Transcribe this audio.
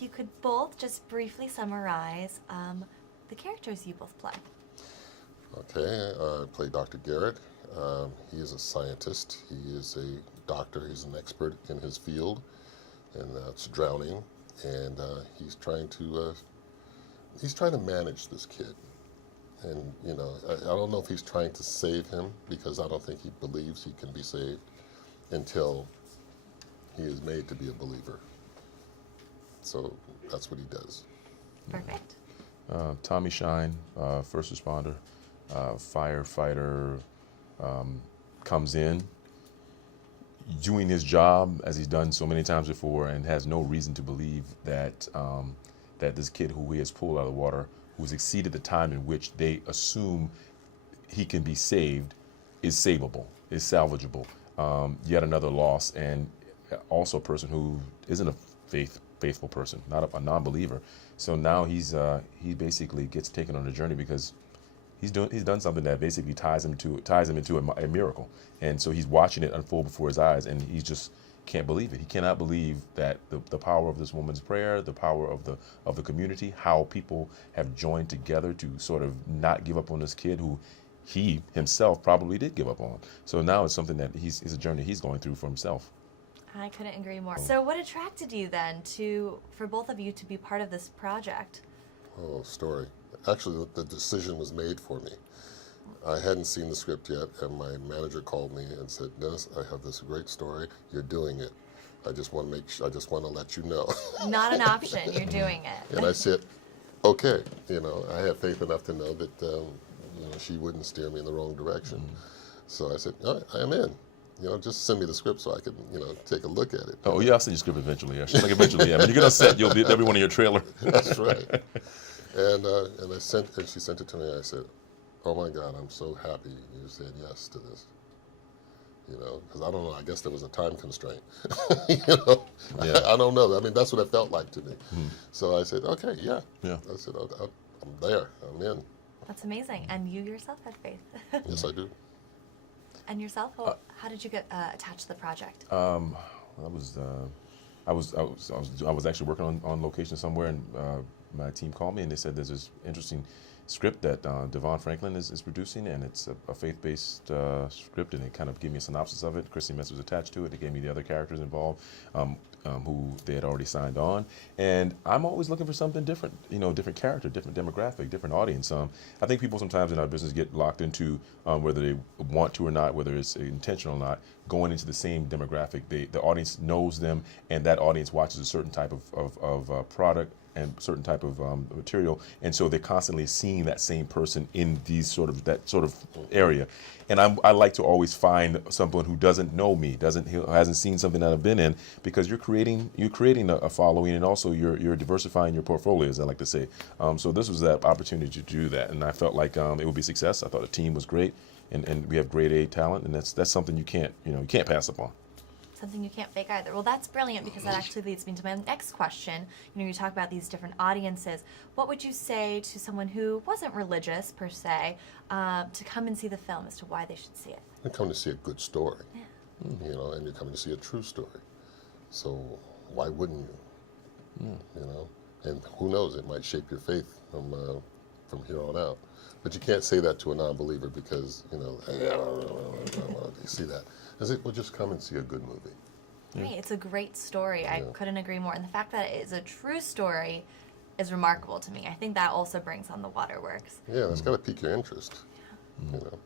if you could both just briefly summarize the characters you both play. Okay, I play Dr. Garrett. He is a scientist. He is a doctor. He's an expert in his field, and that's drowning. And he's trying to manage this kid. And you know, I don't know if he's trying to save him, because I don't think he believes he can be saved until he is made to be a believer. So that's what he does. Perfect. Tommy Shine, first responder, firefighter, comes in doing his job as he's done so many times before, and has no reason to believe that that this kid who he has pulled out of the water, who's exceeded the time in which they assume he can be saved, is savable, is salvageable. Yet another loss, and also a person who isn't a faithful person, not a non-believer. So now he basically gets taken on a journey, because he's done something that basically ties him into a miracle, and so he's watching it unfold before his eyes, and he just can't believe it. He cannot believe that the power of this woman's prayer, the power of the community, how people have joined together to sort of not give up on this kid who he himself probably did give up on. So now it's something that it's a journey he's going through for himself. I couldn't agree more. So what attracted you then for both of you to be part of this project? Oh, story. Actually, the decision was made for me. I hadn't seen the script yet, and my manager called me and said, "Dennis, I have this great story. You're doing it. I just want to let you know." Not an option. You're doing it. And I said, "Okay." You know, I had faith enough to know that you know, she wouldn't steer me in the wrong direction. So I said, "All right, I am in. You know, just send me the script so I can, you know, take a look at it." Oh yeah, I'll send you script eventually. Yeah, like eventually. Yeah, when you get on set, you'll be every one in your trailer. That's right. And she sent it to me. And I said, "Oh my God, I'm so happy you said yes to this." You know, because I don't know. I guess there was a time constraint. You know, Yeah. I don't know. I mean, that's what it felt like to me. So I said, "Okay, yeah." Yeah. I said, "I'm there. I'm in." That's amazing. And you yourself had faith. Yes, I do. And yourself, how did you get attached to the project? I was actually working on location somewhere, and my team called me and they said there's this interesting script that DeVon Franklin is producing, and it's a faith-based script, and it kind of gave me a synopsis of it. Chrissy Metz was attached to it. They gave me the other characters involved who they had already signed on, and I'm always looking for something different, you know, different character, different demographic, different audience. I think people sometimes in our business get locked into whether they want to or not, whether it's intentional or not, going into the same demographic. The audience knows them, and that audience watches a certain type of product and certain type of material, and so they're constantly seeing that same person in that sort of area. And I like to always find someone who doesn't know me, hasn't seen something that I've been in, because you're creating a following, and also you're diversifying your portfolio, as I like to say. So this was that opportunity to do that, and I felt like it would be a success. I thought the team was great, and we have grade A talent, and that's something you can't pass upon. Something you can't fake either. Well, that's brilliant, because that actually leads me to my next question. You know, you talk about these different audiences. What would you say to someone who wasn't religious per se to come and see the film as to why they should see it? You're coming to see a good story, Yeah. you know, and you're coming to see a true story. So why wouldn't you? You know, and who knows? It might shape your faith from here on out. But you can't say that to a non-believer, because, you know, you see that. I say, well, just come and see a good movie. Right, it's a great story. I couldn't agree more. And the fact that it is a true story is remarkable to me. I think that also brings on the waterworks. Yeah, that's got to pique your interest. You know.